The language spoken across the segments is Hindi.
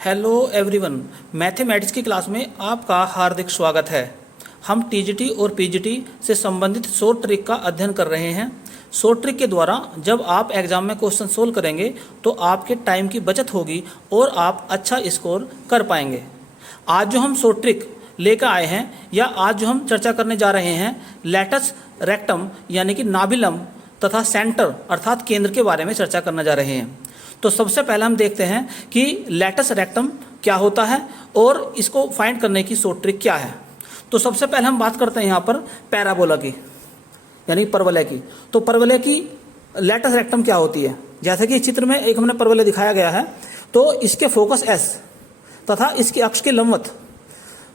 हेलो एवरीवन, मैथमेटिक्स की क्लास में आपका हार्दिक स्वागत है। हम टीजीटी और पीजीटी से संबंधित शॉर्ट ट्रिक का अध्ययन कर रहे हैं। शॉर्ट ट्रिक के द्वारा जब आप एग्जाम में क्वेश्चन सोल्व करेंगे तो आपके टाइम की बचत होगी और आप अच्छा स्कोर कर पाएंगे। आज जो हम शॉर्ट ट्रिक लेकर आए हैं या आज जो हम चर्चा करने जा रहे हैं, लेटस रेक्टम यानी कि नाभिलम तथा सेंटर अर्थात केंद्र के बारे में चर्चा करने जा रहे हैं। तो सबसे पहले हम देखते हैं कि लेटस रेक्टम क्या होता है और इसको फाइंड करने की शॉर्ट ट्रिक क्या है। तो सबसे पहले हम बात करते हैं यहाँ पर पैराबोला की यानी परवलय की। तो परवलय की लेटस रेक्टम क्या होती है, जैसे कि चित्र में एक हमने परवलय दिखाया गया है। तो इसके फोकस एस तथा इसके अक्ष के लंबवत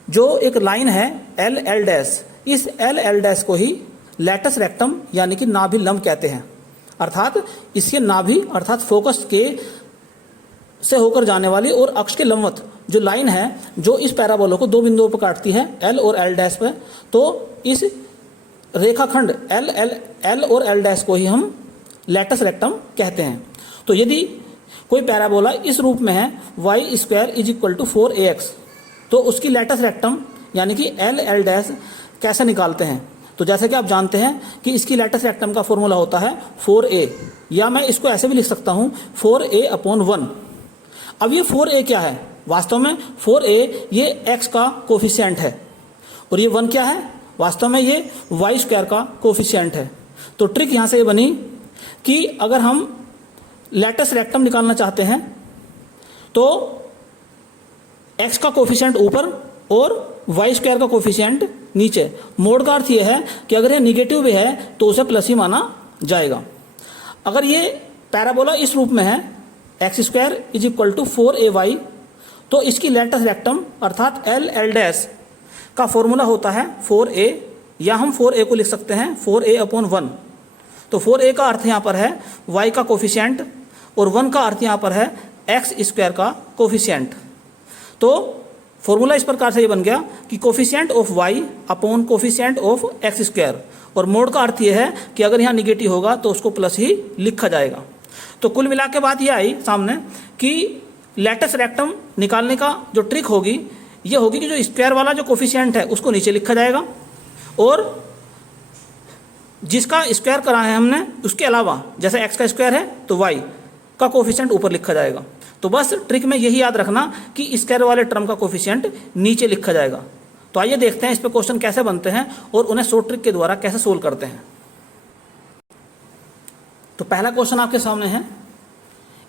जो एक लाइन है एल एल डैश, इस एल एल डैश को ही लेटस रेक्टम यानी कि नाभिलम कहते हैं। अर्थात इसके नाभि अर्थात फोकस के से होकर जाने वाली और अक्ष के लंबवत जो लाइन है जो इस पैराबोला को दो बिंदुओं पर काटती है, एल और एल डैश पे। तो इस रेखाखंड एल और एल डैश को ही हम लेटस रेक्टम कहते हैं। तो यदि कोई पैराबोला इस रूप में है y square is equal to 4ax, तो उसकी लेटस रेक्टम यानी कि एल एल डैश कैसे निकालते हैं। तो जैसे कि आप जानते हैं कि इसकी लेटस रेक्टम का फॉर्मूला होता है 4a, या मैं इसको ऐसे भी लिख सकता हूं 4a/1। अब ये 4a क्या है, वास्तव में 4a ये x का कोफिशिएंट है और ये 1 क्या है, वास्तव में ये y स्क्वायर का कोफिशिएंट है। तो ट्रिक यहां से ये बनी कि अगर हम लेटस रेक्टम निकालना चाहते हैं तो x का कोफिशिएंट ऊपर और y स्क्वायर का कोफिशिएंट नीचे। मोड का अर्थ यह है कि अगर यह निगेटिव भी है तो उसे प्लस ही माना जाएगा। अगर ये पैराबोला इस रूप में है x square is equal to 4ay, तो इसकी लेटस रेक्टम अर्थात एल एल डैश का फॉर्मूला होता है 4a, या हम 4a को लिख सकते हैं 4a/1। तो 4a का अर्थ यहाँ पर है y का कोफिशिएंट और 1 का अर्थ यहाँ पर है एक्स स्क्वायर का कोफिशिएंट। तो फॉर्मूला इस प्रकार से ये बन गया कि coefficient of y upon coefficient of x square, और मोड का अर्थ ये है कि अगर यहाँ निगेटिव होगा तो उसको प्लस ही लिखा जाएगा। तो कुल मिला के बात ये आई सामने कि लेटस रेक्टम निकालने का जो ट्रिक होगी ये होगी कि जो स्क्वायर वाला जो कोफिशिएंट है उसको नीचे लिखा जाएगा और जिसका स्क्वायर करा है हमने उसके अलावा जैसे एक्स का स्क्वायर है तो y का कोफिशिएंट ऊपर लिखा जाएगा। तो बस ट्रिक में यही याद रखना कि स्क्वायर वाले टर्म का कोफिशिएंट नीचे लिखा जाएगा। तो आइए देखते हैं इस पे क्वेश्चन कैसे बनते हैं और उन्हें शॉर्ट ट्रिक के द्वारा कैसे सोल्व करते हैं। तो पहला क्वेश्चन आपके सामने है,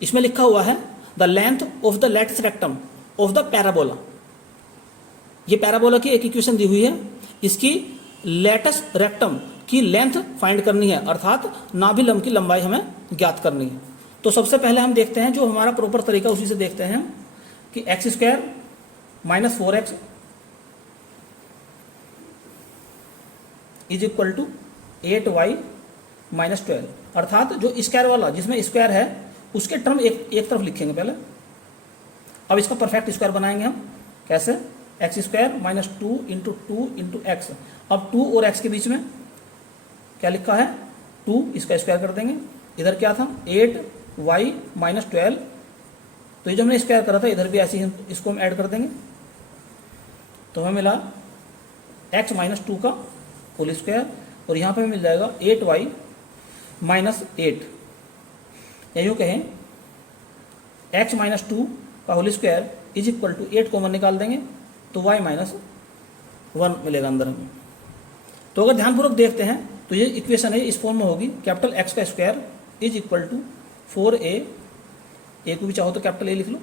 इसमें लिखा हुआ है the length of the latus rectum of the parabola. ये पैराबोला की एक इक्वेशन दी हुई है, इसकी लेटस रेक्टम की लेंथ फाइंड करनी है अर्थात नाभिलम की लंबाई हमें ज्ञात करनी है। तो सबसे पहले हम देखते हैं जो हमारा प्रॉपर तरीका उसी से देखते हैं कि x square minus 4x is equal to 8y minus 12। अर्थात जो स्क्वायर वाला जिसमें स्क्वायर है उसके टर्म एक तरफ लिखेंगे पहले। अब इसका परफेक्ट स्क्वायर बनाएंगे हम कैसे, x square minus 2 into x. अब 2 और x के बीच में क्या लिखा है 2, इसका स्क्वायर कर देंगे। इधर क्या था 8y माइनस 12, तो ये जो हमने स्क्वायर करा था इधर भी ऐसे ही इसको हम ऐड कर देंगे। तो हमें मिला x माइनस 2 का होल स्क्वायर और यहाँ पे मिल जाएगा 8y माइनस 8, या यूँ कहें x माइनस 2 का whole square is equal to 8 common निकाल देंगे तो y माइनस 1 मिलेगा अंदर हमें। तो अगर ध्यानपूर्वक देखते हैं तो ये इक्वेशन है इस फॉर्म में होगी, कैपिटल एक्स का square is equal to 4a को भी चाहो तो कैपिटल A लिख लो,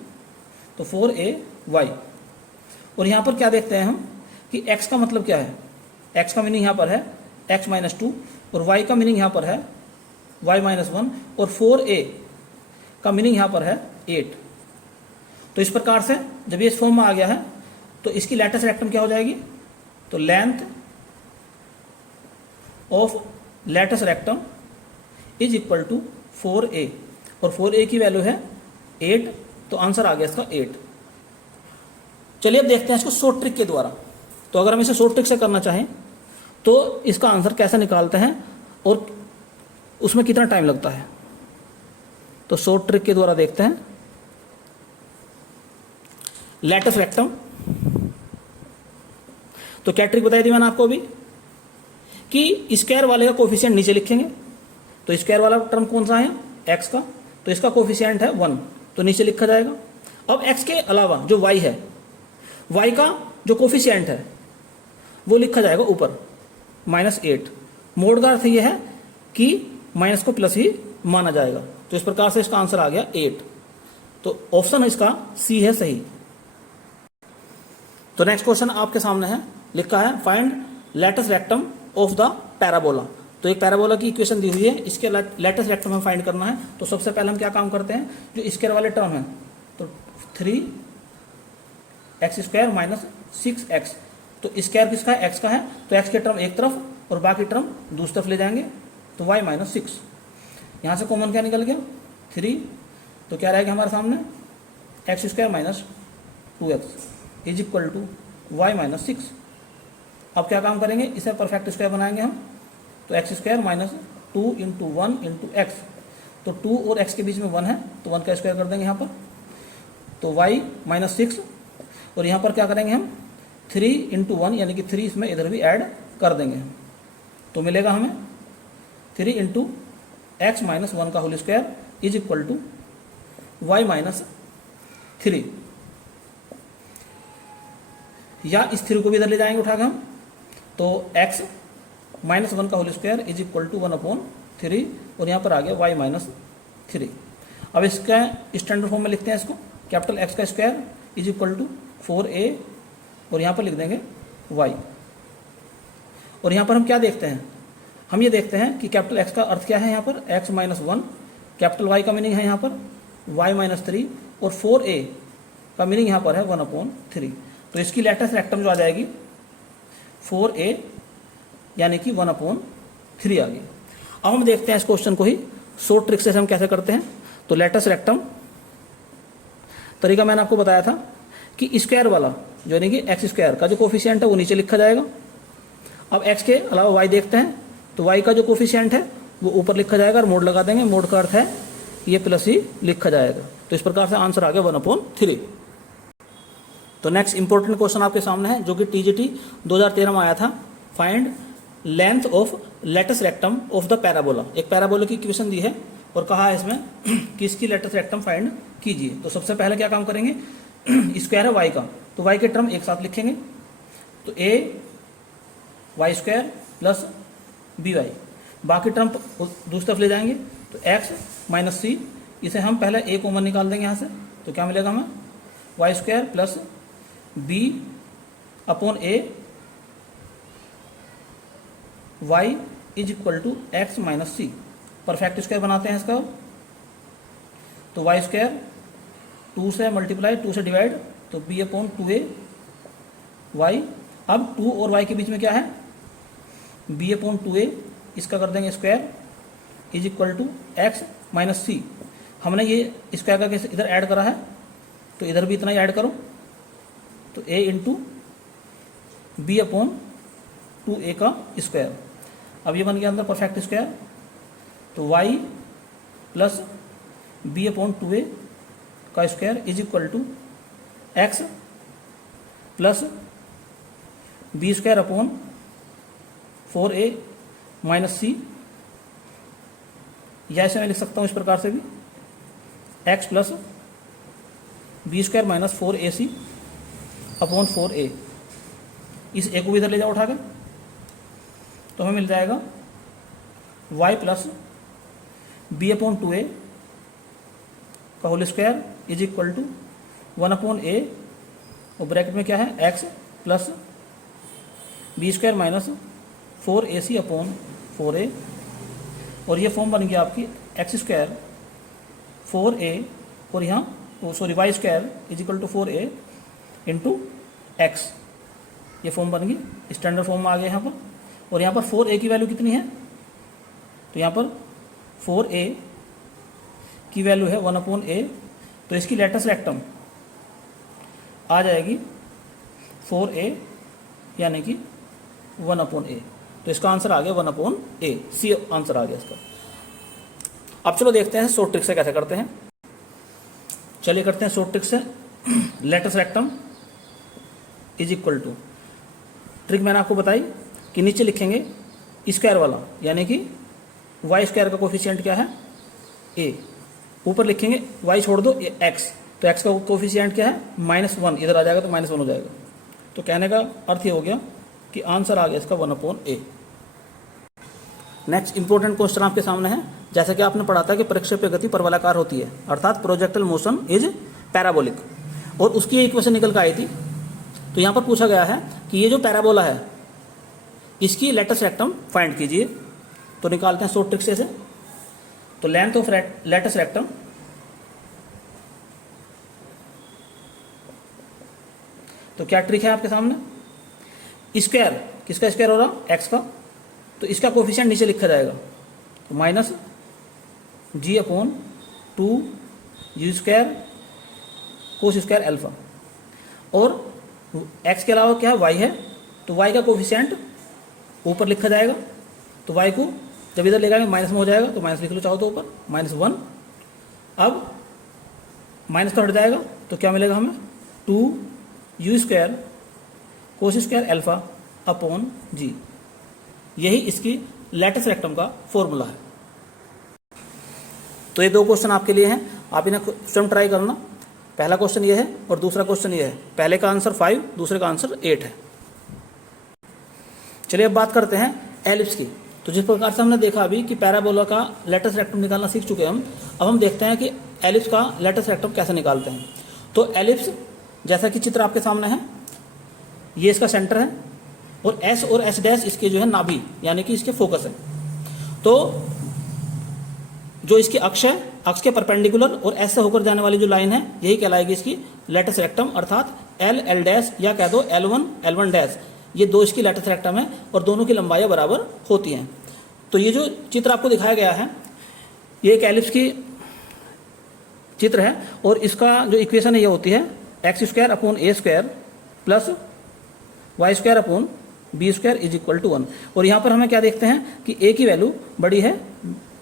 तो 4ay। और यहाँ पर क्या देखते हैं हम कि x का मतलब क्या है, x का मीनिंग यहाँ पर है x माइनस 2 और y का मीनिंग यहाँ पर है y माइनस 1 और 4a का मीनिंग यहाँ पर है 8। तो इस प्रकार से जब ये इस फॉर्म में आ गया है तो इसकी लेटस रेक्टम क्या हो जाएगी, तो length of latus rectum is equal to 4a और 4a की वैल्यू है 8, तो आंसर आ गया इसका 8। चलिए अब देखते हैं इसको शॉर्ट ट्रिक के द्वारा। तो अगर हम इसे शॉर्ट ट्रिक से करना चाहें तो इसका आंसर कैसे निकालते हैं और उसमें कितना टाइम लगता है। तो शॉर्ट ट्रिक के द्वारा देखते हैं। Latus rectum. तो क्या ट्रिक बताई थी मैंने आपको अभी कि स्क्वायर वाले का कोफिशिएंट नीचे लिखेंगे। तो स्क्वायर वाला टर्म कौन सा है, एक्स का, तो इसका कोफिशिएंट है 1, तो नीचे लिखा जाएगा। अब एक्स के अलावा जो वाई है, वाई का जो कोफिशिएंट है वो लिखा जाएगा ऊपर -8। मोड का अर्थ यह है कि माइनस को प्लस ही माना जाएगा। तो इस प्रकार से इसका आंसर आ गया 8। तो ऑप्शन इसका सी है सही। तो नेक्स्ट क्वेश्चन आपके सामने है, लिखा है find latus rectum of the parabola. तो एक पैराबोला की इक्वेशन दी हुई है, इसके लेटस रेक्टम हमें फाइंड करना है। तो सबसे पहले हम क्या काम करते हैं, जो स्क्वायर वाले टर्म है, तो 3x² माइनस 6x, तो स्क्वायर किसका है, x का है, तो x के टर्म एक तरफ और बाकी टर्म दूसरी तरफ ले जाएंगे, तो y माइनस 6। यहाँ से कॉमन क्या निकल गया 3, तो क्या रहेगा हमारे सामने x² minus 2x is equal to y minus 6। अब क्या काम करेंगे, इसे परफेक्ट स्क्वायर बनाएंगे हम, तो x² minus 2 into 1 into x, तो 2 और x के बीच में 1 है, तो 1 का स्क्वायर कर देंगे यहाँ पर, तो y माइनस 6। और यहाँ पर क्या करेंगे हम 3 इंटू 1 यानी कि 3 इसमें इधर भी ऐड कर देंगे, तो मिलेगा हमें 3 इंटू एक्स माइनस 1 का whole square is equal to y minus 3। या इस 3 को भी इधर ले जाएंगे उठा के हम, तो x माइनस 1 का whole square is equal to 1/3 और यहाँ पर आ गया y माइनस 3। अब इसका स्टैंडर्ड फॉर्म में लिखते हैं इसको, कैपिटल X का square is equal to 4a और यहाँ पर लिख देंगे y। और यहाँ पर हम क्या देखते हैं, हम ये देखते हैं कि कैपिटल X का अर्थ क्या है, यहाँ पर x माइनस 1, कैपिटल Y का मीनिंग है यहाँ पर y माइनस 3 और 4a का मीनिंग यहाँ पर है 1/3। तो इसकी लेटेस्ट रेक्टम जो आ जाएगी 4a यानी कि 1/3 आ गई। अब हम देखते हैं इस क्वेश्चन को ही शॉर्ट ट्रिक से हम कैसे करते हैं। तो लेटेस्ट रेक्टम तरीका मैंने आपको बताया था कि स्क्वायर वाला जो यानी कि x² का जो कोफिशिएंट है वो नीचे लिखा जाएगा। अब x के अलावा y देखते हैं, तो y का जो कोफिशिएंट है वो ऊपर लिखा जाएगा और मोड लगा देंगे, मोड का अर्थ है ये प्लस ही लिखा जाएगा। तो इस प्रकार से आंसर आ गया 1/3। तो नेक्स्ट इंपॉर्टेंट क्वेश्चन आपके सामने है जो कि TGT 2013 में आया था, find length of latus rectum of the parabola. एक पैराबोला की इक्वेशन दी है और कहा है इसमें कि इसकी लेटस रेक्टम फाइंड कीजिए। तो सबसे पहले क्या काम करेंगे, स्क्वायर है y का, तो y के टर्म एक साथ लिखेंगे, तो a y² प्लस by, बाकी टर्म दूसरी तरफ ले जाएंगे, तो x माइनस c, इसे हम पहले a कॉमन निकाल देंगे यहाँ से, तो क्या मिलेगा हमें y² plus b/a y is equal to x minus c. Perfect square बनाते हैं इसका, तो y² 2 से मल्टीप्लाई 2 से डिवाइड, तो b/2a y। अब 2 और y के बीच में क्या है b/2a, इसका कर देंगे square is equal to x minus c. हमने ये स्क्वायर करके इधर ऐड करा है, तो इधर भी इतना ही ऐड करो, तो a इंटू b/2a का स्क्वायर। अब ये बन गया अंदर परफेक्ट स्क्वायर, तो y प्लस b/2a का square is equal to x plus b²/4a minus c, या इसे मैं लिख सकता हूँ इस प्रकार से भी, x plus b² minus 4ac/4a। इस a को भी इधर ले जाओ उठा के, तो हमें मिल जाएगा y प्लस b/2a का whole square is equal to 1/a और ब्रैकेट में क्या है x plus b² minus 4ac/4a। और ये फॉर्म बन गया आपकी x² 4a और यहाँ sorry y² is equal to 4a into x. ये फॉर्म बन गई, स्टैंडर्ड फॉर्म में आ गया यहाँ पर। और यहाँ पर 4a की वैल्यू कितनी है, तो यहाँ पर 4a की वैल्यू है 1/a, तो इसकी लेटेस्ट रेक्टम आ जाएगी 4a यानी कि 1/a। तो इसका आंसर आ गया 1/a, सी आंसर आ गया इसका। अब चलो देखते हैं शॉर्ट ट्रिक से कैसे करते हैं। चलिए करते हैं शॉर्ट ट्रिक से। Latus rectum is equal to, trick मैंने आपको बताई कि नीचे लिखेंगे स्क्वायर वाला, यानी कि वाई स्क्वायर का कोफिशिएंट क्या है ए, ऊपर लिखेंगे वाई छोड़ दो एक्स, तो एक्स का कोफिशिएंट क्या है -1, इधर आ जाएगा तो -1 हो जाएगा। तो कहने का अर्थ ये हो गया कि आंसर आ गया इसका 1/a। नेक्स्ट इंपॉर्टेंट क्वेश्चन आपके सामने है, जैसा कि आपने पढ़ा था कि प्रक्षेपीय गति परवलयाकार होती है, अर्थात प्रोजेक्टल मोशन इज पैराबोलिक, और उसकी एक इक्वेशन निकल कर आई थी। तो यहाँ पर पूछा गया है कि ये जो पैराबोला है इसकी लेटस रेक्टम फाइंड कीजिए। तो निकालते हैं शॉर्ट ट्रिक से। तो लेंथ ऑफ लेटस रेक्टम तो क्या ट्रिक है आपके सामने, स्क्वायर, किसका स्क्वायर हो रहा एक्स का, तो इसका कोफिशिएंट नीचे लिखा जाएगा, तो -g/2 u² cos square alpha, और x के अलावा क्या है y है, तो y का कोफिशिएंट ऊपर लिखा जाएगा, तो y को जब इधर ले जाएंगे माइनस में हो जाएगा, तो माइनस लिख लो चाहो तो ऊपर -1। अब माइनस का हट जाएगा तो क्या मिलेगा हमें 2u² cos square alpha upon g। यही इसकी लेटस रेक्टम का फॉर्मूला है। तो ये दो क्वेश्चन आपके लिए हैं, आप इन्हें स्वयं ट्राई करना। पहला क्वेश्चन ये है और दूसरा क्वेश्चन ये है। पहले का आंसर 5, दूसरे का आंसर 8 है। चलिए अब बात करते हैं एलिप्स की। तो जिस प्रकार से हमने देखा अभी कि पैराबोला का लेटस रेक्टम निकालना सीख चुके हम, अब हम देखते हैं कि एलिप्स का लेटस रेक्टम कैसे निकालते हैं। तो एलिप्स जैसा कि चित्र आपके सामने है, ये इसका सेंटर है और एस और एस डैश इसके जो है नाभि, यानी कि इसके फोकस है। तो जो इसकी अक्ष है, अक्ष के परपेंडिकुलर और एस से होकर जाने वाली जो लाइन है, यही कहलाएगी इसकी लेटस रेक्टम, अर्थात एल एल डैश या कह दो L1 L1 डैश, ये दो इसकी लेटस रेक्टम है और दोनों की लंबाई बराबर होती हैं। तो ये जो चित्र आपको दिखाया गया है, ये एक एलिप्स की चित्र है और इसका जो इक्वेशन है ये होती है x² upon a² plus y² upon b² is equal to 1। और यहाँ पर हमें क्या देखते हैं कि a की वैल्यू बड़ी है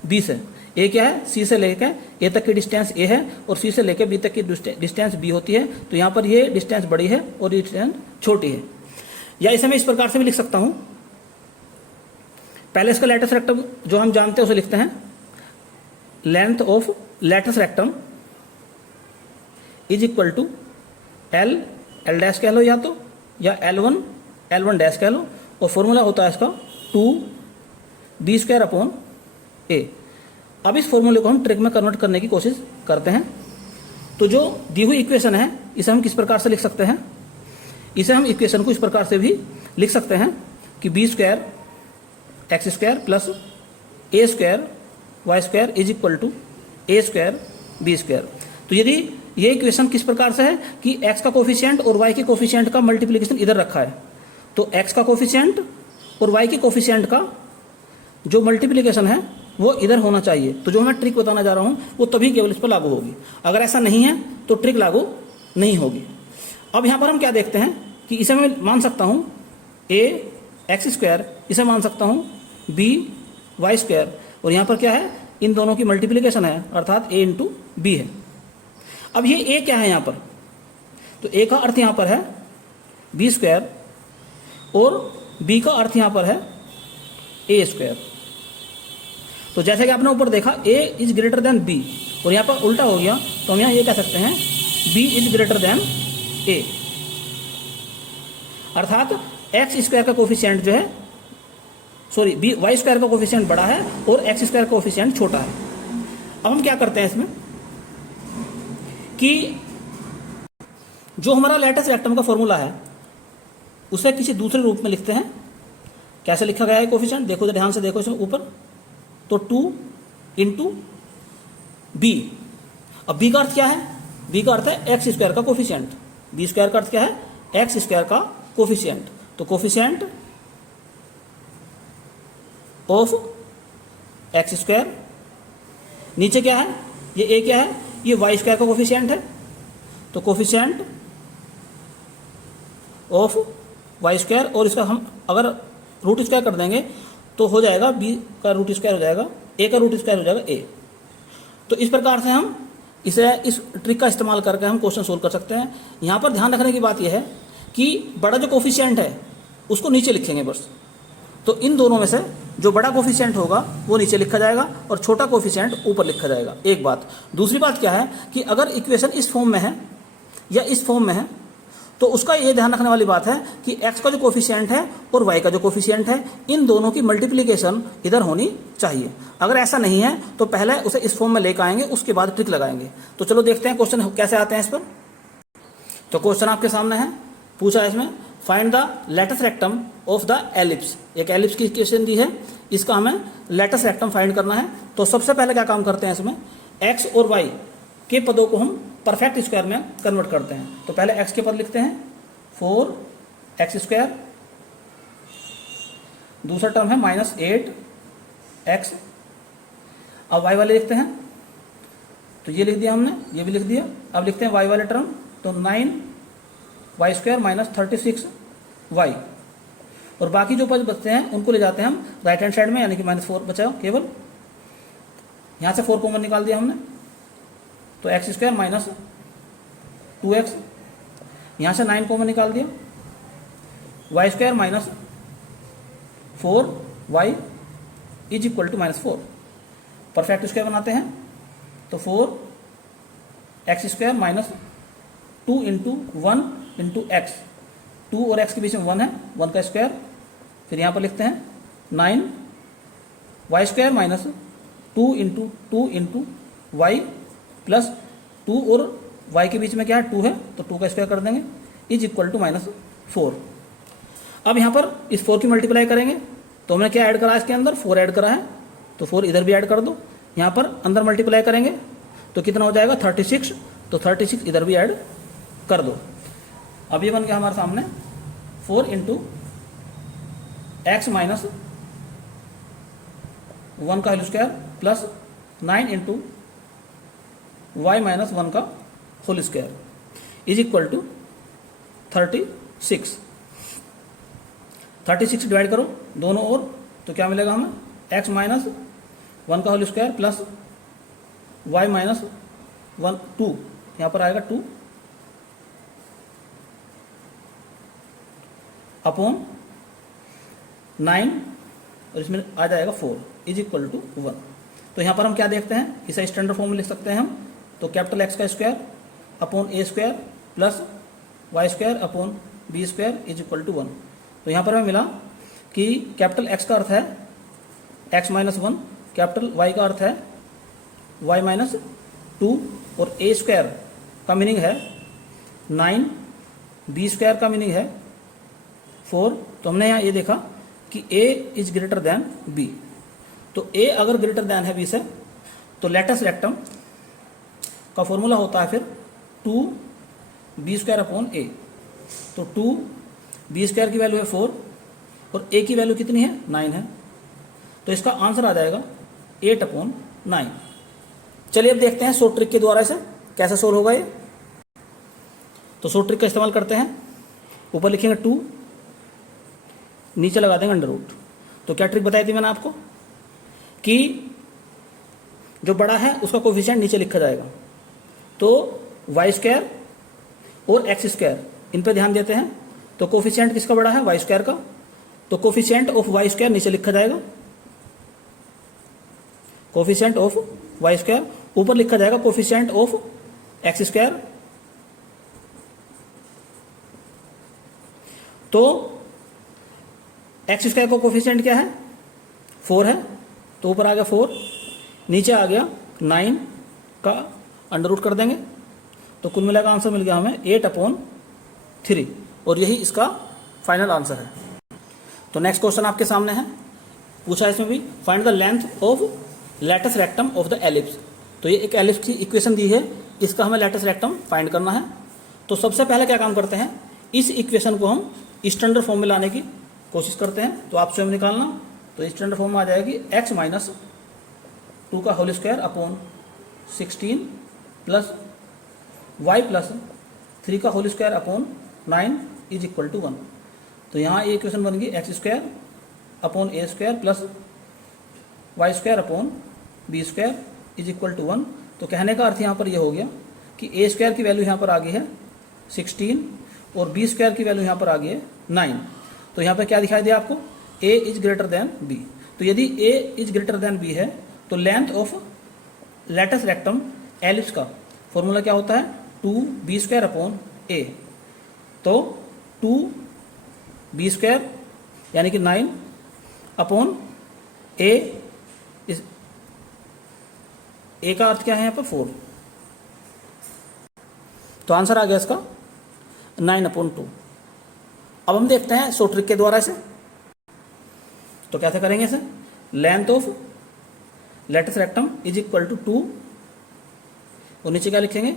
b से। a क्या है, c से लेकर a तक की डिस्टेंस a है और c से लेकर b तक की डिस्टेंस b होती है। तो यहाँ पर ये डिस्टेंस बड़ी है और ये डिस्टेंस छोटी है। या इसे मैं इस प्रकार से भी लिख सकता हूँ, पहले इसका लेटस रेक्टम जो हम जानते हैं उसे लिखते हैं, length of latus rectum is equal to L L dash कह लो या L1 L1 डैश कह लो, और फॉर्मूला होता है इसका 2b² अपॉन a। अब इस फॉर्मूले को हम ट्रिक में कन्वर्ट करने की कोशिश करते हैं। तो जो दी हुई इक्वेशन है इसे हम किस प्रकार से लिख सकते हैं, इसे हम इक्वेशन को इस प्रकार से भी लिख सकते हैं कि b² x² plus a² y² is equal to a² b²। तो यदि ये इक्वेशन किस प्रकार से है कि x का कोफिशिएंट और y के कोफिशिएंट का मल्टीप्लिकेशन इधर रखा है, तो x का कोफिशिएंट और y के कोफिशिएंट का जो मल्टीप्लिकेशन है वो इधर होना चाहिए। तो जो मैं ट्रिक बताना जा रहा हूँ वो तभी केवल इस पर लागू होगी, अगर ऐसा नहीं है तो ट्रिक लागू नहीं होगी। अब यहाँ पर हम क्या देखते हैं कि इसे मैं मान सकता हूँ a x², इसे मान सकता हूँ b y², और यहाँ पर क्या है, इन दोनों की मल्टीप्लिकेशन है अर्थात a इंटू बी है। अब ये a क्या है यहाँ पर, तो a का अर्थ यहाँ पर है b² और b का अर्थ यहाँ पर है a²। तो जैसे कि आपने ऊपर देखा a is greater then b, और यहाँ पर उल्टा हो गया, तो हम यहाँ ये कह सकते हैं b is greater then a, अर्थात x² का कोफिशिएंट जो है, सॉरी y² का कोफिशिएंट बड़ा है और x² का कोफिशिएंट छोटा है। अब हम क्या करते हैं इसमें कि जो हमारा लेटस रेक्टम का फॉर्मूला है उसे किसी दूसरे रूप में लिखते हैं। कैसे लिखा गया है कोफिशिएंट, देखो तो ध्यान से देखो इसमें ऊपर, तो 2 इंटू बी। अब b का अर्थ क्या है, b का अर्थ है x² का कोफिशिएंट, b² का अर्थ क्या है x² का कोफिशिएंट। तो कोफिशिएंट ऑफ x², नीचे क्या है, ये a क्या है, ये y² का कोफिशिएंट है, तो कोफिशिएंट ऑफ y², और इसका हम अगर रूट स्क्वायर कर देंगे तो हो जाएगा b का रूट स्क्वायर हो जाएगा, a का रूट स्क्वायर हो जाएगा a। तो इस प्रकार से हम इसे इस ट्रिक का इस्तेमाल करके हम क्वेश्चन सोल्व कर सकते हैं। यहाँ पर ध्यान रखने की बात यह है कि बड़ा जो कोफिशिएंट है उसको नीचे लिखेंगे बस। तो इन दोनों में से जो बड़ा कोफिशिएंट होगा वो नीचे लिखा जाएगा और छोटा कोफिशिएंट ऊपर लिखा जाएगा, एक बात। दूसरी बात क्या है कि अगर इक्वेशन इस फॉर्म में है या इस फॉर्म में है तो उसका ये ध्यान रखने वाली बात है कि x का जो कोफिशिएंट है और y का जो कोफिशिएंट है इन दोनों की मल्टीप्लिकेशन इधर होनी चाहिए। अगर ऐसा नहीं है तो पहले उसे इस फॉर्म में लेकर आएंगे, उसके बाद ट्रिक लगाएंगे। तो चलो देखते हैं क्वेश्चन कैसे आते हैं इस पर। तो क्वेश्चन आपके सामने है, पूछा है इसमें find the latus rectum of the ellipse. एक एलिप्स की इक्वेशन दी है, इसका हमें लेटस रेक्टम फाइंड करना है। तो सबसे पहले क्या काम करते हैं, इसमें x और y के पदों को हम परफेक्ट स्क्वायर में कन्वर्ट करते हैं। तो पहले x के पद लिखते हैं 4x², दूसरा टर्म है -8x। अब y वाले लिखते हैं, तो ये लिख दिया हमने, ये भी लिख दिया। अब लिखते हैं y वाले टर्म, तो 9y² - 36y। और बाकी जो पद बचते हैं उनको ले जाते हैं हम राइट हैंड साइड में, यानी कि -4 बचा केवल। यहाँ से 4 कॉमन निकाल दिया हमने, तो x² - 2x। यहाँ से 9 कॉमन निकाल दिया, y² - 4y = -4। परफेक्ट स्क्वायर बनाते हैं, तो 4x² - 2 × 1 × x। 2 और x के बीच में 1 है, 1 का स्क्वायर। फिर यहाँ पर लिखते हैं 9y² - 2 × 2 × y प्लस 2 और y के बीच में क्या है, 2 है, तो 2 का स्क्वायर कर देंगे, = -4। अब यहाँ पर इस 4 की मल्टीप्लाई करेंगे, तो हमने क्या ऐड करा है इसके अंदर, 4 ऐड करा है, तो 4 इधर भी ऐड कर दो। यहाँ पर अंदर मल्टीप्लाई करेंगे तो कितना हो जाएगा, 36, तो 36 इधर भी ऐड कर दो। अब ये बन गया हमारे सामने 4 × x - 1 का होल स्क्वायर प्लस 9 × y - 1 का होल स्क्वायर = 36। 36 डिवाइड करो दोनों ओर, तो क्या मिलेगा हमें, x - 1 का होल स्क्वायर प्लस y - 1 2, यहाँ पर आएगा 2 अपॉन 9 और इसमें आ जाएगा 4 = 1। तो यहाँ पर हम क्या देखते हैं, इसे स्टैंडर्ड फॉर्म में लिख सकते हैं हम। तो कैपिटल X का square upon a² plus y² upon b² = 1। तो यहाँ पर हमें मिला कि कैपिटल X का अर्थ है x - 1, कैपिटल Y का अर्थ है y - 2 और a² का मीनिंग है 9, b² का मीनिंग है 4। तो हमने यहाँ ये देखा कि a is greater then b। तो a अगर ग्रेटर देन है b से, तो लेटस रेक्टम का फॉर्मूला होता है फिर 2b² अपॉन a। तो 2b² की वैल्यू है 4 और a की वैल्यू कितनी है, 9 है। तो इसका आंसर आ जाएगा 8/9। चलिए अब देखते हैं शॉर्ट ट्रिक के द्वारा इसे कैसे सोल्व होगा ये। तो शॉर्ट ट्रिक का इस्तेमाल करते हैं, ऊपर लिखेंगे 2, नीचे लगा देंगे अंडर रूट। तो क्या ट्रिक बताई थी मैंने आपको कि जो बड़ा है उसका कोफिशिएंट नीचे लिखा जाएगा। तो y² और x² इन पे ध्यान देते हैं। तो कोफिशिएंट किसका बड़ा है, y² का, तो कोफिशिएंट ऑफ y² नीचे लिखा जाएगा, कोफिशिएंट ऑफ y²। ऊपर लिखा जाएगा कोफिशिएंट ऑफ x²। तो x² का कोफिशिएंट क्या है, 4 है, तो ऊपर आ गया 4, नीचे आ गया 9 का अंडर रूट कर देंगे। तो कुल मिलाकर आंसर मिल गया हमें 8/3 और यही इसका फाइनल आंसर है। तो नेक्स्ट क्वेश्चन आपके सामने है, पूछा है इसमें भी find the length of latus rectum of the ellipse. तो ये एक एलिप्स की इक्वेशन दी है, इसका हमें लेटस रेक्टम फाइंड करना है। तो सबसे पहले क्या काम करते हैं, इस इक्वेशन को हम स्टैंडर्ड फॉर्म में लाने की कोशिश करते हैं। तो आप स्वयं निकालना, तो स्टैंडर्ड फॉर्म में आ जाएगी x - 2 का whole square upon 16 plus y + 3 का होल स्क्वायर अपॉन 9 = 1। तो यहाँ ये इक्वेशन बन गई x² upon a² plus y² upon b² = 1। तो कहने का अर्थ यहाँ पर ये हो गया कि ए स्क्वायर की वैल्यू यहाँ पर आ गई है 16 और बी स्क्वायर की वैल्यू यहाँ पर आ गई है 9। तो यहाँ पर क्या दिखाई दिया आपको, A is greater than B. तो यदि A is greater than B है तो length of latus rectum ellipse का फॉर्मूला क्या होता है, 2b² अपॉन ए। तो 2b² यानी कि 9 अपॉन ए, इस ए का अर्थ क्या है यहाँ पर 4। तो आंसर आ गया इसका 9/2। अब हम देखते हैं शॉर्ट ट्रिक के द्वारा इसे। तो कैसे करेंगे इसे, length of latus rectum is equal to 2 और नीचे क्या लिखेंगे,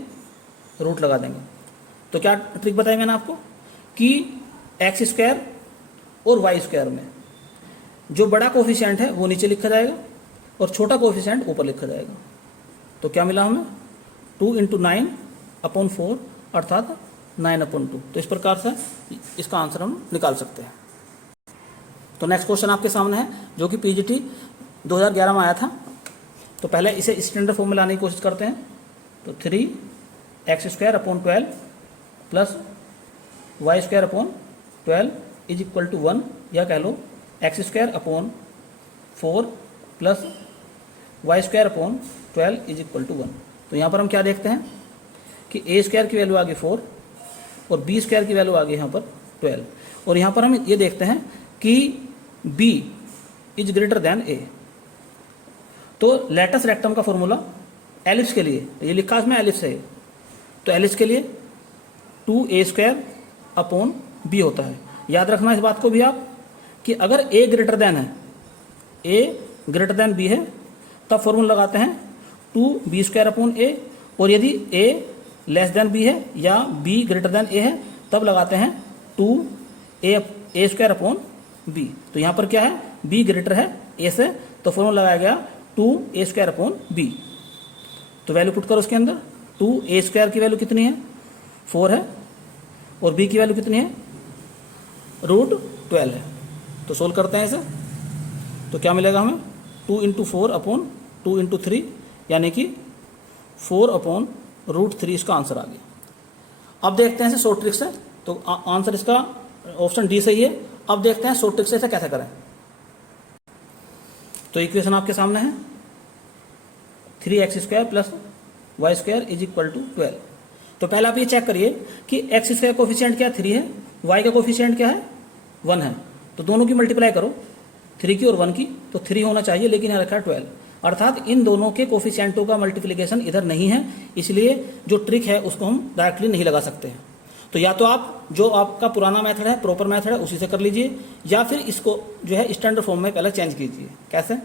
रूट लगा देंगे। तो क्या ट्रिक बताई मैंने आपको कि x² और y² में जो बड़ा कोफिशिएंट है वो नीचे लिखा जाएगा और छोटा कोफिशिएंट ऊपर लिखा जाएगा। तो क्या मिला हमें, 2 × 9/4 अर्थात 9/2। तो इस प्रकार से इसका आंसर हम निकाल सकते हैं। तो नेक्स्ट क्वेश्चन आपके सामने है जो कि पीजीटी 2011 में आया था। तो पहले इसे स्टैंडर्ड फॉर्म में लाने की कोशिश करते हैं। तो 3x² upon 12 plus y² upon 12 is equal to 1, या कह लो x² upon 4 plus y² upon 12 is equal to 1। तो यहाँ पर हम क्या देखते हैं कि a² की वैल्यू आ गई 4 और b² की वैल्यू आ गई यहाँ पर 12। और यहाँ पर हम ये देखते हैं कि b is greater then a। तो लेटस रेक्टम का फॉर्मूला एलिप्स के लिए, ये लिखा इसमें एलिप्स है, तो एलिप्स के लिए 2a² अपॉन b होता है। याद रखना इस बात को भी आप कि अगर a ग्रेटर देन है, a ग्रेटर देन b है, तब फॉर्मूला लगाते हैं 2b² अपॉन a, और यदि a लेस देन b है या b ग्रेटर देन a है तब लगाते हैं 2a² अपॉन b। तो यहाँ पर क्या है, b ग्रेटर है a से, तो फॉर्मूला लगाया गया 2a² अपॉन b। तो वैल्यू पुट करो उसके अंदर, 2a² की वैल्यू कितनी है, 4 है, और b की वैल्यू कितनी है, √12 है। तो सोल्व करते हैं इसे। तो क्या मिलेगा हमें, 2 × 4 अपॉन 2 × 3 यानी कि 4 अपॉन √3 इसका आंसर आ गया। अब देखते हैं इसे शॉर्ट ट्रिक से। तो आंसर इसका ऑप्शन डी सही है। अब देखते हैं शॉर्ट ट्रिक से इसे कैसे करें। तो इक्वेशन आपके सामने है 3x² plus y² is equal to 12। तो पहले आप ये चेक करिए कि x² कोफिशिएंट क्या 3 है, y का कोफिशिएंट क्या है 1 है। तो दोनों की मल्टीप्लाई करो, 3 की और 1 की, तो 3 होना चाहिए, लेकिन यहाँ रखा है 12, अर्थात इन दोनों के कोफिशिएंटों का मल्टीप्लिकेशन इधर नहीं है, इसलिए जो ट्रिक है उसको हम डायरेक्टली नहीं लगा सकते हैं। तो या तो आप जो आपका पुराना मेथड है, प्रॉपर मेथड है, उसी से कर लीजिए, या फिर इसको जो है स्टैंडर्ड फॉर्म में पहले चेंज कीजिए। कैसे,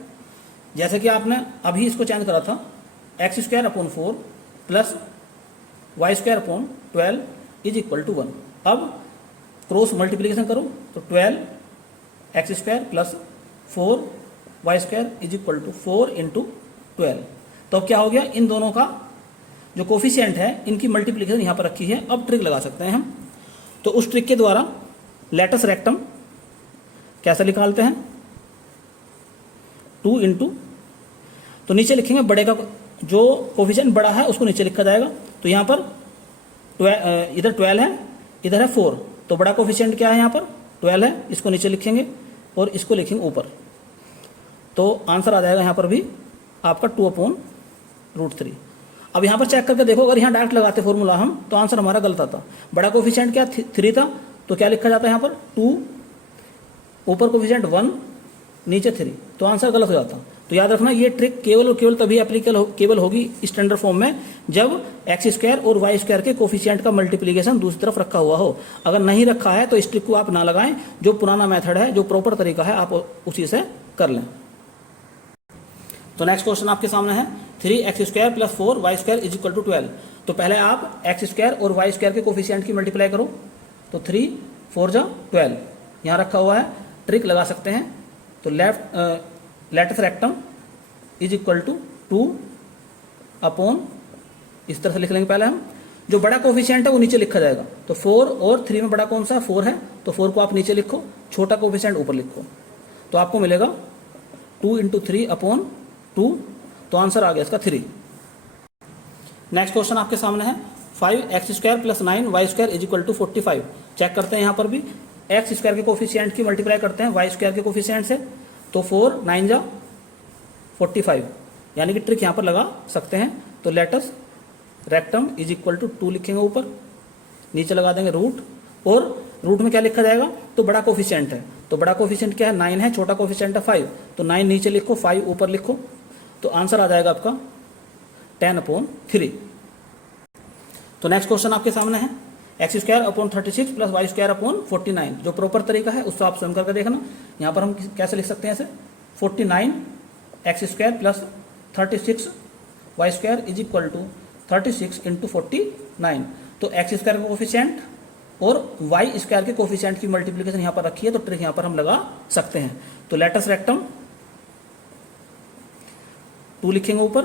जैसे कि आपने अभी इसको चेंज करा था, x² upon 4 plus y² upon 12 is equal to 1। अब क्रॉस मल्टीप्लिकेशन करो, तो 12x² plus 4y² is equal to 4 × 12। तो अब क्या हो गया, इन दोनों का जो कोफिशिएंट है इनकी मल्टीप्लिकेशन यहाँ पर रखी है। अब ट्रिक लगा सकते हैं हम। तो उस ट्रिक के द्वारा लेटस रेक्टम कैसे निकालते हैं, 2 × तो नीचे लिखेंगे बड़े का जो कोफिशिएंट बड़ा है उसको नीचे लिखा जाएगा। तो यहाँ पर इधर 12 है, इधर है 4, तो बड़ा कोफिशिएंट क्या है यहाँ पर 12 है, इसको नीचे लिखेंगे और इसको लिखेंगे ऊपर। तो आंसर आ जाएगा यहाँ पर भी आपका 2/√3। अब यहाँ पर चेक करके देखो, अगर यहाँ डायरेक्ट लगाते फॉर्मूला हम तो आंसर हमारा गलत आता। बड़ा कोफिशिएंट क्या 3 था, तो क्या लिखा जाता है यहाँ पर 2, ऊपर कोफिशिएंट 1, नीचे 3, तो आंसर गलत हो जाता। तो याद रखना ये ट्रिक केवल और केवल तभी एप्लीकेबल होगी स्टैंडर्ड फॉर्म में जब x² और y² के कोफिशिएंट का मल्टीप्लिकेशन दूसरी तरफ रखा हुआ हो। अगर नहीं रखा है तो इस ट्रिक को आप ना लगाएं, जो पुराना मेथड है, जो प्रॉपर तरीका है, आप उसी से कर लें। तो नेक्स्ट क्वेश्चन आपके सामने है 3x² plus 4y² is equal to 12। तो पहले आप x² और y² के कोफिशिएंट की मल्टीप्लाई करो, तो 3 4 जा 12 यहाँ रखा हुआ है। ट्रिक लगा सकते हैं। तो latus rectum is equal to 2 upon, इस तरह से लिख लेंगे पहले हम, जो बड़ा कोफिशिएंट है वो नीचे लिखा जाएगा। तो 4 और 3 में बड़ा कौन सा है, 4 है, तो 4 को आप नीचे लिखो, छोटा कोफिशिएंट ऊपर लिखो, तो आपको मिलेगा 2 × 3 अपॉन 2। तो आंसर आ गया इसका 3। नेक्स्ट क्वेश्चन आपके सामने है 5x² + 9y² = 45। चेक करते हैं यहाँ पर भी x² के कोफिशिएंट की मल्टीप्लाई करते हैं y² के कोफिशिएंट से, तो 4 9 जा 45, यानी कि ट्रिक यहाँ पर लगा सकते हैं। तो लेटस रेक्टम = 2 लिखेंगे ऊपर, नीचे लगा देंगे रूट, और रूट में क्या लिखा जाएगा, तो बड़ा कोफिशिएंट है, तो बड़ा कोफिशिएंट क्या है 9 है, छोटा कोफिशिएंट है 5, तो 9 नीचे लिखो 5 ऊपर लिखो, तो आंसर आ जाएगा आपका 10/3। तो नेक्स्ट क्वेश्चन आपके सामने है x² / 36 + y² / 49। जो प्रॉपर तरीका है उसको आप स्वयं करके देखना। यहाँ पर हम कैसे लिख सकते हैं इसे, 49 x² + 36 y² = 36 × 49। तो x² का कोफिशिएंट और y² के कोफिशिएंट की मल्टीप्लिकेशन यहाँ पर रखी है, तो ट्रिक यहाँ पर हम लगा सकते हैं। तो लेटस रेक्टम 2 लिखेंगे ऊपर,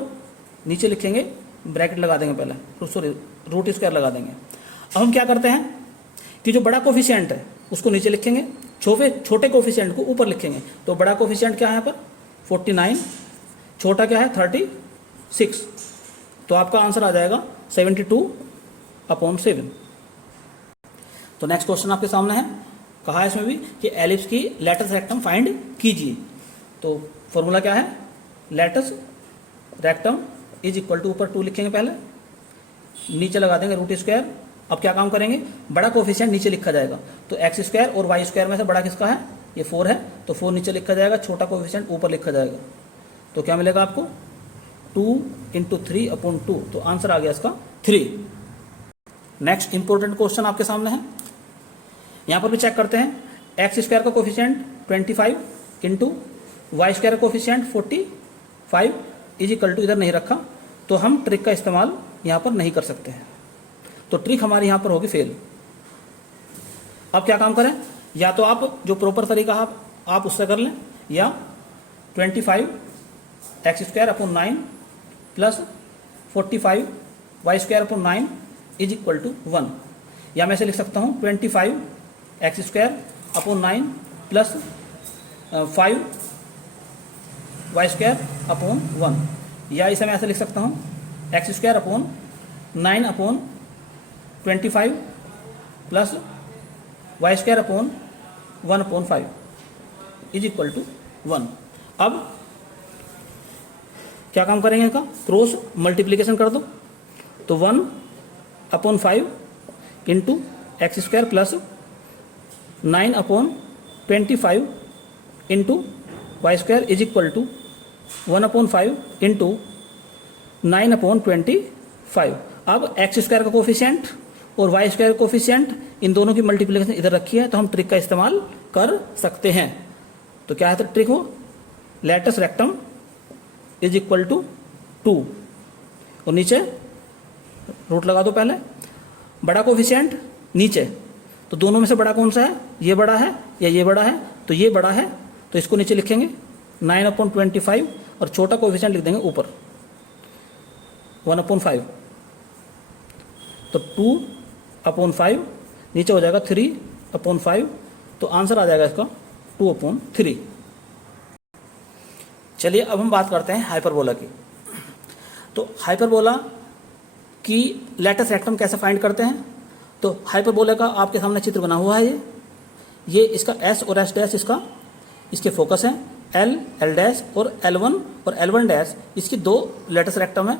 नीचे लिखेंगे ब्रैकेट लगा देंगे पहले, तो सॉरी रूट स्क्वायर लगा देंगे। अब हम क्या करते हैं कि जो बड़ा कोफिशिएंट है उसको नीचे लिखेंगे, छोटे कोफिशिएंट को ऊपर लिखेंगे। तो बड़ा कोफिशिएंट क्या है यहाँ पर 49, छोटा क्या है 36, तो आपका आंसर आ जाएगा 72/7। तो नेक्स्ट क्वेश्चन आपके सामने है, कहा है इसमें भी कि एलिप्स की लेटस रेक्टम फाइंड कीजिए। तो फॉर्मूला क्या है, लेटस रेक्टम = ऊपर 2 लिखेंगे पहले, नीचे लगा देंगे रूट स्क्वायर। अब क्या काम करेंगे, बड़ा कोफिशिएंट नीचे लिखा जाएगा, तो x² और y² में से बड़ा किसका है, ये 4 है, तो 4 नीचे लिखा जाएगा, छोटा कोफिशिएंट ऊपर लिखा जाएगा। तो क्या मिलेगा आपको 2 × 3/2, तो आंसर आ गया इसका 3। नेक्स्ट इंपॉर्टेंट क्वेश्चन आपके सामने है, यहाँ पर भी चेक करते हैं। x² का कोफिशिएंट 25 × y² का कोफिशिएंट 45 = इधर नहीं रखा, तो हम ट्रिक का इस्तेमाल यहाँ पर नहीं कर सकते हैं, तो ट्रिक हमारी यहाँ पर होगी फेल। अब क्या काम करें, या तो आप जो प्रॉपर तरीका है आप उससे कर लें, या 25 x² / 9 + 45 y² / 9 = 1, या मैं इसे लिख सकता हूँ 25 x² / 9 + 5 y² / 1, या इसे मैं ऐसे लिख सकता हूँ x² / 9 / 25 + y² / 1/5 = 1। अब क्या काम करेंगे, इनका क्रॉस मल्टीप्लिकेशन कर दो, तो 1/5 × x² + 9/25 × y² = 1/5 × 9/25। अब x² का कोफिशिएंट और y² का कोफिशिएंट, इन दोनों की मल्टीप्लिकेशन इधर रखी है, तो हम ट्रिक का इस्तेमाल कर सकते हैं। तो क्या है तो ट्रिक हो, लेटस रेक्टम = 2, और नीचे रूट लगा दो पहले, बड़ा कोफिशिएंट नीचे, तो दोनों में से बड़ा कौन सा है, ये बड़ा है या ये बड़ा है, तो ये बड़ा है, तो इसको नीचे लिखेंगे 9/25, और छोटा कोफिशिएंट लिख देंगे ऊपर 1/5, तो 2/5, नीचे हो जाएगा 3/5, तो आंसर आ जाएगा इसका 2/3। चलिए अब हम बात करते हैं हाइपरबोला की। तो हाइपरबोला की लेटस रेक्टम कैसे फाइंड करते हैं, तो हाइपरबोला का आपके सामने चित्र बना हुआ है, ये इसका S और S' इसके फोकस हैं, L L' और L1 और L1' इसकी 2 लेटस रेक्टम है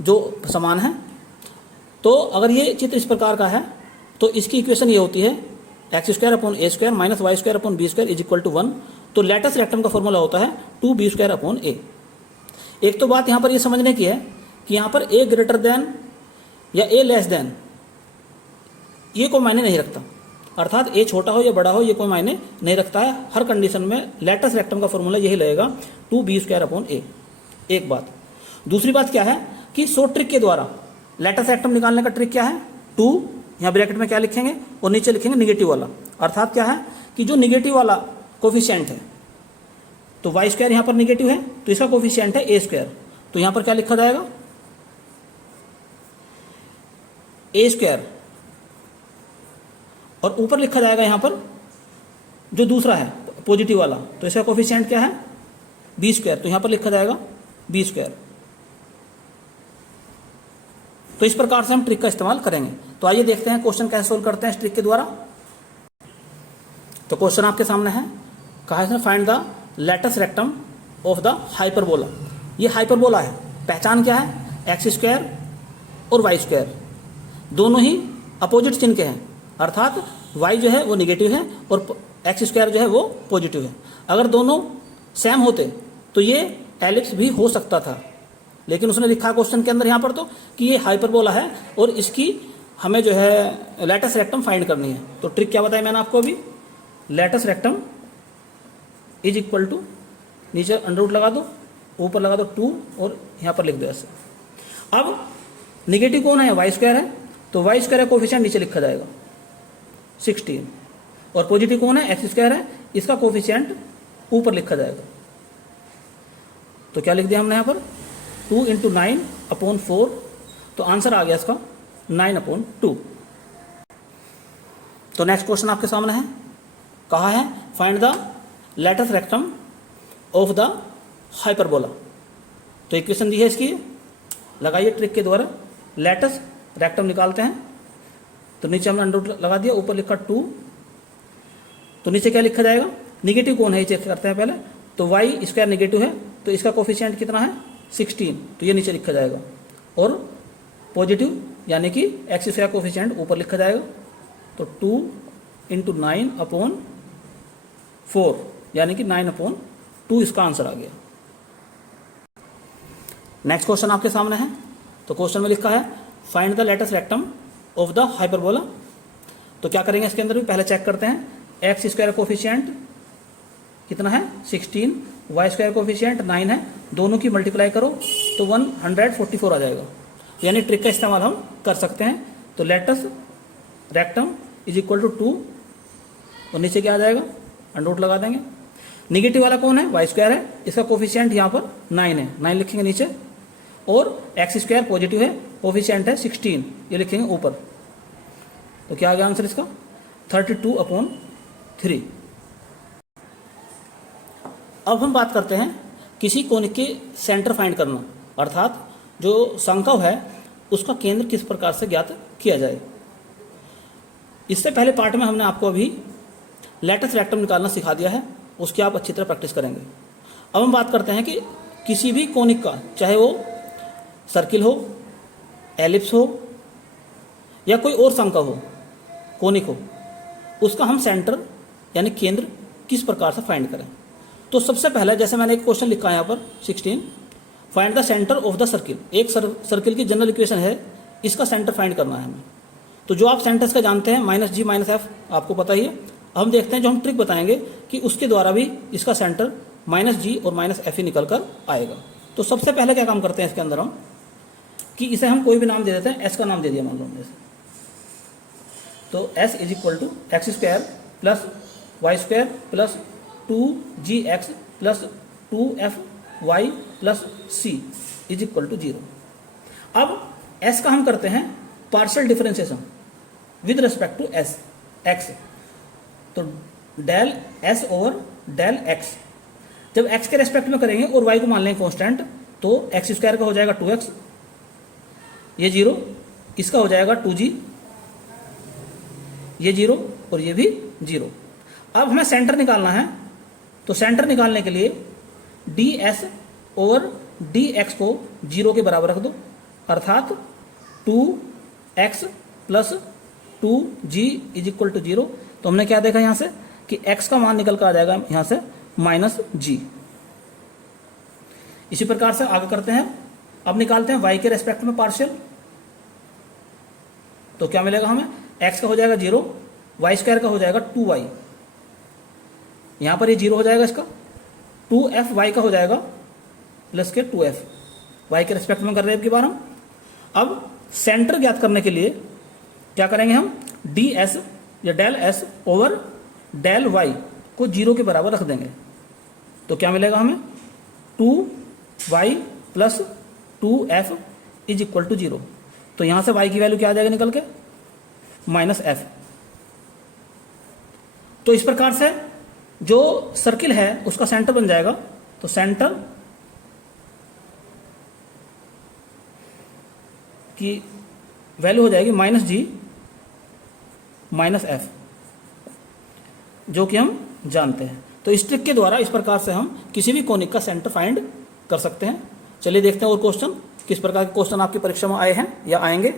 जो समान है। तो अगर ये चित्र इस प्रकार का है, तो इसकी इक्वेशन ये होती है x² / a² - y² / b² = 1। तो लेटस रेक्टम का फॉर्मूला होता है 2b² / a। एक तो बात यहाँ पर ये समझने की है कि यहाँ पर a ग्रेटर देन या a लेस देन ये कोई मायने नहीं रखता, अर्थात a छोटा हो या बड़ा हो ये कोई मायने नहीं रखता है। हर कंडीशन में लेटस रेक्टम का फॉर्मूला यही लगेगा 2b² / a। एक बात। दूसरी बात क्या है कि शॉर्ट ट्रिक के द्वारा लेटस रेक्टम निकालने का ट्रिक क्या है, 2 यहाँ ब्रैकेट में क्या लिखेंगे और नीचे लिखेंगे निगेटिव वाला, अर्थात क्या है कि जो निगेटिव वाला कोफिशिएंट है, तो y² यहाँ पर निगेटिव है, तो इसका कोफिशिएंट है a², तो यहाँ पर क्या लिखा जाएगा a², और ऊपर लिखा जाएगा यहाँ पर जो दूसरा है पॉजिटिव वाला, तो इसका कोफिशिएंट क्या है b², तो यहाँ पर लिखा जाएगा b²। तो इस प्रकार से हम ट्रिक का इस्तेमाल करेंगे। तो आइए देखते हैं क्वेश्चन कैसे सोल्व करते हैं इस ट्रिक के द्वारा। तो क्वेश्चन आपके सामने है, कहा है इसमें find the latus rectum of the hyperbola. ये हाइपरबोला है, पहचान क्या है, एक्स स्क्वायर और वाई स्क्वायर दोनों ही अपोजिट चिन्ह के हैं, अर्थात वाई जो है वो निगेटिव है और एक्स स्क्वायर जो है वो पॉजिटिव है। अगर दोनों सेम होते तो ये एलिप्स भी हो सकता था, लेकिन उसने लिखा क्वेश्चन के अंदर यहाँ पर तो कि ये हाइपरबोला है और इसकी हमें जो है लेटस रेक्टम फाइंड करनी है। तो ट्रिक क्या बताया मैंने आपको अभी, latus rectum is equal to, नीचे अंडर रूट लगा दो, ऊपर लगा दो 2 और यहाँ पर लिख दो ऐसे। अब निगेटिव कौन है, वाई स्क्वायर है, तो वाई स्क्वायर का कोफिशिएंट नीचे लिखा जाएगा 16, और पॉजिटिव कौन है, एक्स स्क्वायर है, इसका कोफिशिएंट ऊपर लिखा जाएगा। तो क्या लिख दिया हमने यहाँ पर 2 × 9/4, तो आंसर आ गया इसका 9/2। तो नेक्स्ट क्वेश्चन आपके सामने है, कहा है find the latus rectum of the hyperbola. तो इक्वेशन दी है इसकी, लगाइए ट्रिक के द्वारा, लेटस रेक्टम निकालते हैं। तो नीचे हमने अंडर रूट लगा दिया, ऊपर लिखा 2, तो नीचे क्या लिखा जाएगा, निगेटिव कौन है ये चेक करते हैं पहले। तो वाई स्क्वायर निगेटिव है, तो इसका कोफिशिएंट कितना है 16, तो ये नीचे लिखा जाएगा, और पॉजिटिव यानी कि एक्स स्क्वायर कोफिशिएंट ऊपर लिखा जाएगा। तो 2 × 9/4 यानी कि 9/2 इसका आंसर आ गया। नेक्स्ट क्वेश्चन आपके सामने है, तो क्वेश्चन में लिखा है find the latus rectum of the hyperbola. तो क्या करेंगे इसके अंदर भी पहले चेक करते हैं, एक्स स्क्वायर कोफिशिएंट कितना है 16, वाई स्क्वायर कोफिशिएंट 9 है, दोनों की मल्टीप्लाई करो तो 144 आ जाएगा, यानी ट्रिक का इस्तेमाल हम कर सकते हैं। तो latus rectum is equal to 2 और नीचे क्या आ जाएगा, अंडर रूट लगा देंगे। निगेटिव वाला कौन है, वाई स्क्वायर है, इसका कोफिशिएंट यहाँ पर 9 है, 9 लिखेंगे नीचे, और एक्स स्क्वायर पॉजिटिव है, कोफिशिएंट है 16, ये लिखेंगे ऊपर। तो क्या आ गया आंसर इसका 32/3। अब हम बात करते हैं किसी कोनिक के सेंटर फाइंड करना, अर्थात जो संकव है उसका केंद्र किस प्रकार से ज्ञात किया जाए। इससे पहले पार्ट में हमने आपको अभी लेटस रेक्टम निकालना सिखा दिया है, उसकी आप अच्छी तरह प्रैक्टिस करेंगे। अब हम बात करते हैं कि किसी भी कोनिक का, चाहे वो सर्किल हो, एलिप्स हो या कोई और संकव हो, कोनिक हो, उसका हम सेंटर यानी केंद्र किस प्रकार से फाइंड करें। तो सबसे पहले जैसे मैंने एक क्वेश्चन लिखा है यहाँ पर 16, find the centre of the circle. एक सर्किल की जनरल इक्वेशन है, इसका सेंटर फाइंड करना है हमें। तो जो आप सेंटर्स का जानते हैं -g -f आपको पता ही है। हम देखते हैं जो हम ट्रिक बताएंगे कि उसके द्वारा भी इसका सेंटर -g और -f ही निकल कर आएगा। तो सबसे पहले क्या काम करते हैं इसके अंदर हम, कि इसे हम कोई भी नाम दे देते हैं, s का नाम दे दिया मान लो हमने। तो s is equal to x square plus y square plus 2gx plus 2fy plus c is equal to 0। अब s का हम करते हैं partial differentiation with respect to x। तो del s over del x, जब x के रेस्पेक्ट में करेंगे और y को मान लेंगे कांस्टेंट, तो एक्स स्क्वायर का हो जाएगा 2x, ये 0, इसका हो जाएगा 2g, ये 0 और ये भी 0। अब हमें सेंटर निकालना है, तो सेंटर निकालने के लिए ds ओवर dx को 0 के बराबर रख दो, अर्थात 2x plus 2g is equal to 0। तो हमने क्या देखा यहाँ से कि x का मान निकल कर आ जाएगा यहाँ से -g। इसी प्रकार से आगे करते हैं, अब निकालते हैं y के रेस्पेक्ट में पार्शियल। तो क्या मिलेगा हमें, x का हो जाएगा 0, वाई स्क्वायर का हो जाएगा 2y, यहाँ पर ये 0 हो जाएगा, इसका 2f y का हो जाएगा प्लस के 2f, y के रेस्पेक्ट में कर रहे हैं अब की बार हम। अब सेंटर ज्ञात करने के लिए क्या करेंगे हम, ds या del s over del y को 0 के बराबर रख देंगे। तो क्या मिलेगा हमें, 2y plus 2f is equal to 0। तो यहाँ से y की वैल्यू क्या आ जाएगा निकल के, -f। तो इस प्रकार से जो सर्किल है उसका सेंटर बन जाएगा। तो सेंटर की वैल्यू हो जाएगी -g -f, जो कि हम जानते हैं। तो इस ट्रिक के द्वारा इस प्रकार से हम किसी भी कोनिक का सेंटर फाइंड कर सकते हैं। चलिए देखते हैं और क्वेश्चन, किस प्रकार के क्वेश्चन आपकी परीक्षा में आए हैं या आएंगे।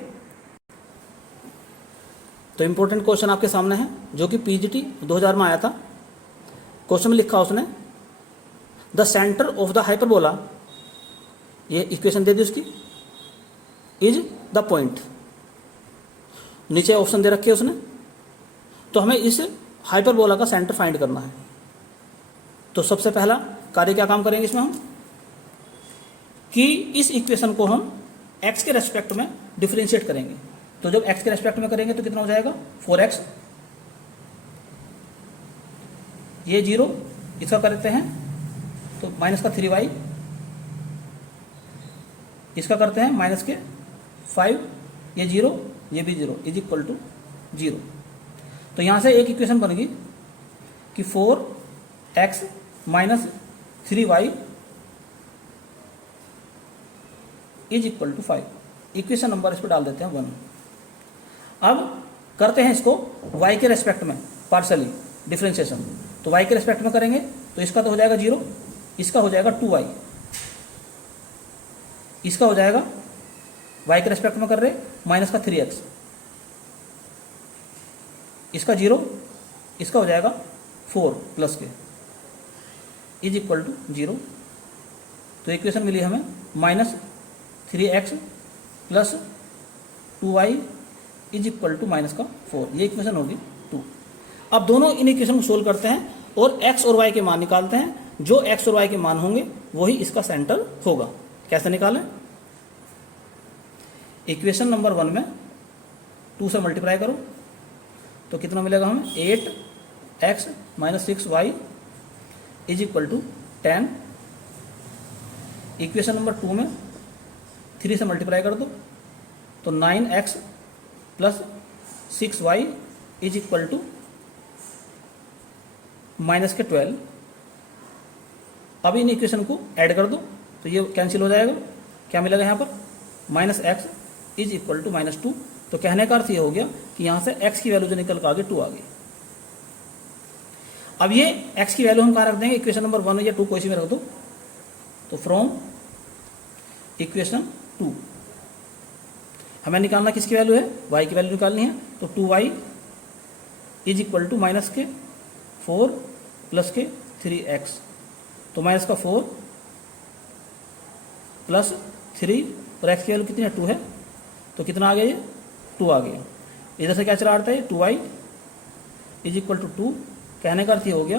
तो इंपॉर्टेंट क्वेश्चन आपके सामने है, जो कि पीजीटी 2000 में आया था। क्वेश्चन में लिखा उसने, the centre of the hyperbola, ये इक्वेशन दे दी उसकी, इज द पॉइंट। नीचे ऑप्शन दे रखे उसने, तो हमें इस हाइपरबोला का सेंटर फाइंड करना है। तो सबसे पहला कार्य क्या काम करेंगे इसमें हम, कि इस इक्वेशन को हम x के रेस्पेक्ट में डिफरेंशिएट करेंगे। तो जब x के रेस्पेक्ट में करेंगे तो कितना हो जाएगा 4x, ये 0, इसका करते हैं तो माइनस का 3y, इसका करते हैं माइनस के 5, ये 0, ये भी 0, इज इक्वल टू 0। तो यहाँ से एक इक्वेशन बनेगी कि 4x minus 3y is equal to 5। Equation number इस पर डाल देते हैं 1। अब करते हैं इसको y के रेस्पेक्ट में पार्शली डिफरेंशिएशन। तो y के रेस्पेक्ट में करेंगे तो इसका तो हो जाएगा 0, इसका हो जाएगा 2y, इसका हो जाएगा y के रेस्पेक्ट में कर रहे माइनस का 3x, इसका 0, इसका हो जाएगा 4 प्लस के, इज इक्वल टू 0। तो इक्वेशन मिली हमें -3x plus 2y is equal to minus का 4, ये इक्वेशन होगी 2। अब दोनों इन इक्वेशन को सोल्व करते हैं और x और y के मान निकालते हैं। जो x और y के मान होंगे वही इसका सेंटर होगा। कैसे निकालें, इक्वेशन नंबर 1 में 2 से मल्टीप्लाई करो तो कितना मिलेगा हमें 8x minus 6y is equal to 10। Equation number 2 में 3 से मल्टीप्लाई कर दो तो 9x plus 6y is equal to minus के 12। अब इन इक्वेशन को ऐड कर दो तो ये कैंसिल हो जाएगा। क्या मिलेगा यहाँ पर -x इज इक्वल टू -2। तो कहने का अर्थ ये हो गया कि यहाँ से x की वैल्यू जो निकल कर आगे 2 आ गई। अब ये x की वैल्यू हम कहाँ रख देंगे, इक्वेशन नंबर 1 या 2 कोई सी में रख दो। तो फ्रॉम इक्वेशन 2 हमें निकालना किसकी वैल्यू है, y की वैल्यू निकालनी है। तो 2y is equal to minus के 4 प्लस के 3x। तो माइनस का 4 प्लस 3 और x की वैल्यू कितनी है 2 है, तो कितना आ गया ये 2 आ गया। इधर से क्या चला आता है 2y इज इक्वल टू 2। कहने का अर्थ ये हो गया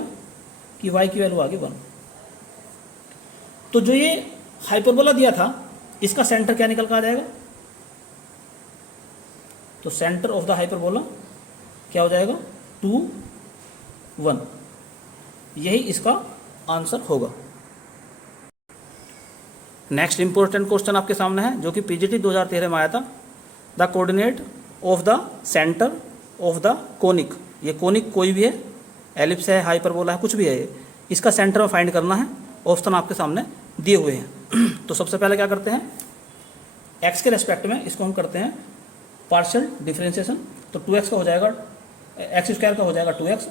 कि y की वैल्यू आ गई 1। तो जो ये हाइपरबोला दिया था इसका सेंटर क्या निकल कर आ जाएगा, तो सेंटर ऑफ द हाइपरबोला क्या हो जाएगा 2, 1। यही इसका आंसर होगा। नेक्स्ट इंपॉर्टेंट क्वेश्चन आपके सामने है, जो कि पीजीटी 2013 में आया था। The coordinate of the centre of the conic, ये कोनिक कोई भी है, एलिप्स है, हाइपरबोला है, कुछ भी है, इसका सेंटर में फाइंड करना है। ऑप्शन आपके सामने दिए हुए हैं। तो सबसे पहले क्या करते हैं, x के रेस्पेक्ट में इसको हम करते हैं पार्शियल डिफरेंशिएशन। तो 2x का हो जाएगा, x स्क्वायर का हो जाएगा 2x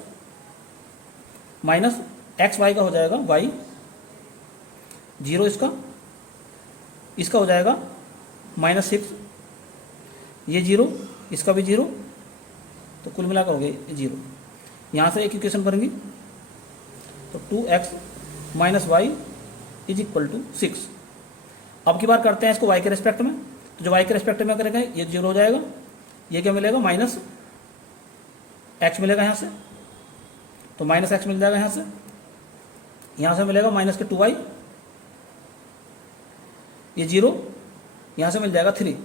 माइनस एक्स वाई का हो जाएगा y, 0 इसका हो जाएगा -6, ये 0, इसका भी 0, तो कुल मिलाकर हो गया 0। यहाँ से एक इक्वेशन बनेगी तो 2x minus y is equal to 6। अब की बार करते हैं इसको y के रेस्पेक्ट में। तो जो y के रेस्पेक्ट में करेंगे ये 0 हो जाएगा, ये क्या मिलेगा -x मिलेगा यहाँ से, तो -x मिल जाएगा यहाँ से मिलेगा माइनस के 2y, ये 0, यहाँ से मिल जाएगा 3,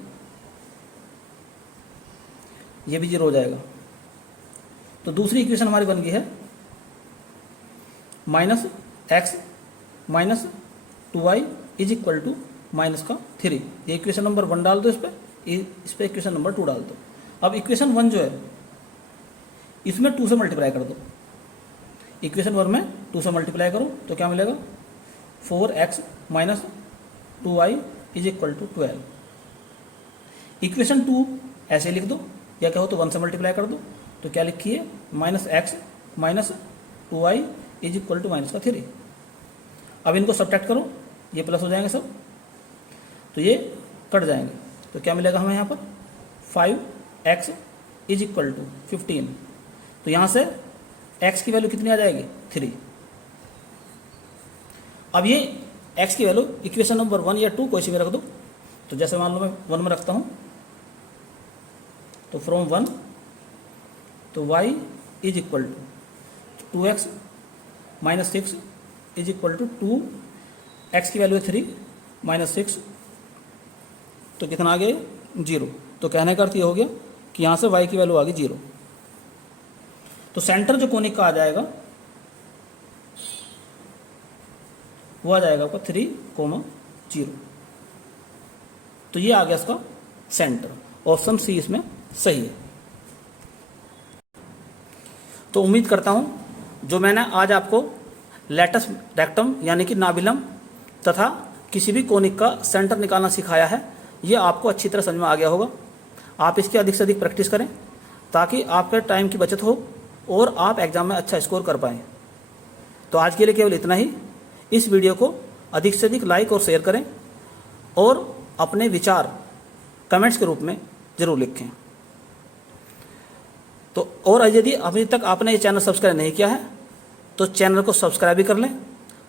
ये भी 0 हो जाएगा। तो दूसरी इक्वेशन हमारी बन गई है -x minus 2y is equal to minus का 3। ये इक्वेशन नंबर 1 डाल दो इस पर इक्वेशन नंबर 2 डाल दो। अब इक्वेशन 1 जो है इसमें 2 से मल्टीप्लाई कर दो। इक्वेशन 1 में 2 से मल्टीप्लाई करो तो क्या मिलेगा 4x minus 2y is equal to 12। Equation 2 ऐसे लिख दो, या कहो तो 1 से मल्टीप्लाई कर दो। तो क्या लिखिए, -x minus 2y is equal to -3। अब इनको सब्ट्रैक्ट करो, ये प्लस हो जाएंगे सब, तो ये कट जाएंगे। तो क्या मिलेगा हमें यहाँ पर 5x इज इक्वल टू 15। तो यहाँ से x की वैल्यू कितनी आ जाएगी, 3। अब ये x की वैल्यू इक्वेशन नंबर 1 या 2 कोई सी भी रख दो। तो जैसे मान लो मैं 1 में रखता हूँ, तो फ्रॉम 1 तो y is equal to 2x minus 6 is equal to 2, x की वैल्यू है 3 माइनस 6, तो कितना आ गया, 0। तो कहने का अर्थ ये हो गया कि यहाँ से y की वैल्यू आ गई 0। तो सेंटर जो कोनिक का आ जाएगा वो आ जाएगा आपका 3,0। तो ये आ गया इसका सेंटर। ऑप्शन सी इसमें सही है। तो उम्मीद करता हूँ जो मैंने आज आपको लेटस रेक्टम यानी कि नाभिलम तथा किसी भी कोनिक का सेंटर निकालना सिखाया है, ये आपको अच्छी तरह समझ में आ गया होगा। आप इसकी अधिक से अधिक प्रैक्टिस करें ताकि आपके टाइम की बचत हो और आप एग्जाम में अच्छा स्कोर कर पाएँ। तो आज के लिए केवल इतना ही। इस वीडियो को अधिक से अधिक लाइक और शेयर करें और अपने विचार कमेंट्स के रूप में ज़रूर लिखें। तो और यदि अभी तक आपने ये चैनल सब्सक्राइब नहीं किया है तो चैनल को सब्सक्राइब भी कर लें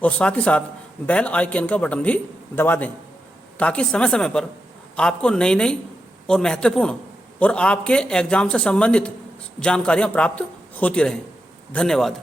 और साथ ही साथ बेल आइकन का बटन भी दबा दें ताकि समय समय पर आपको नई नई और महत्वपूर्ण और आपके एग्ज़ाम से संबंधित जानकारियाँ प्राप्त होती रहें। धन्यवाद।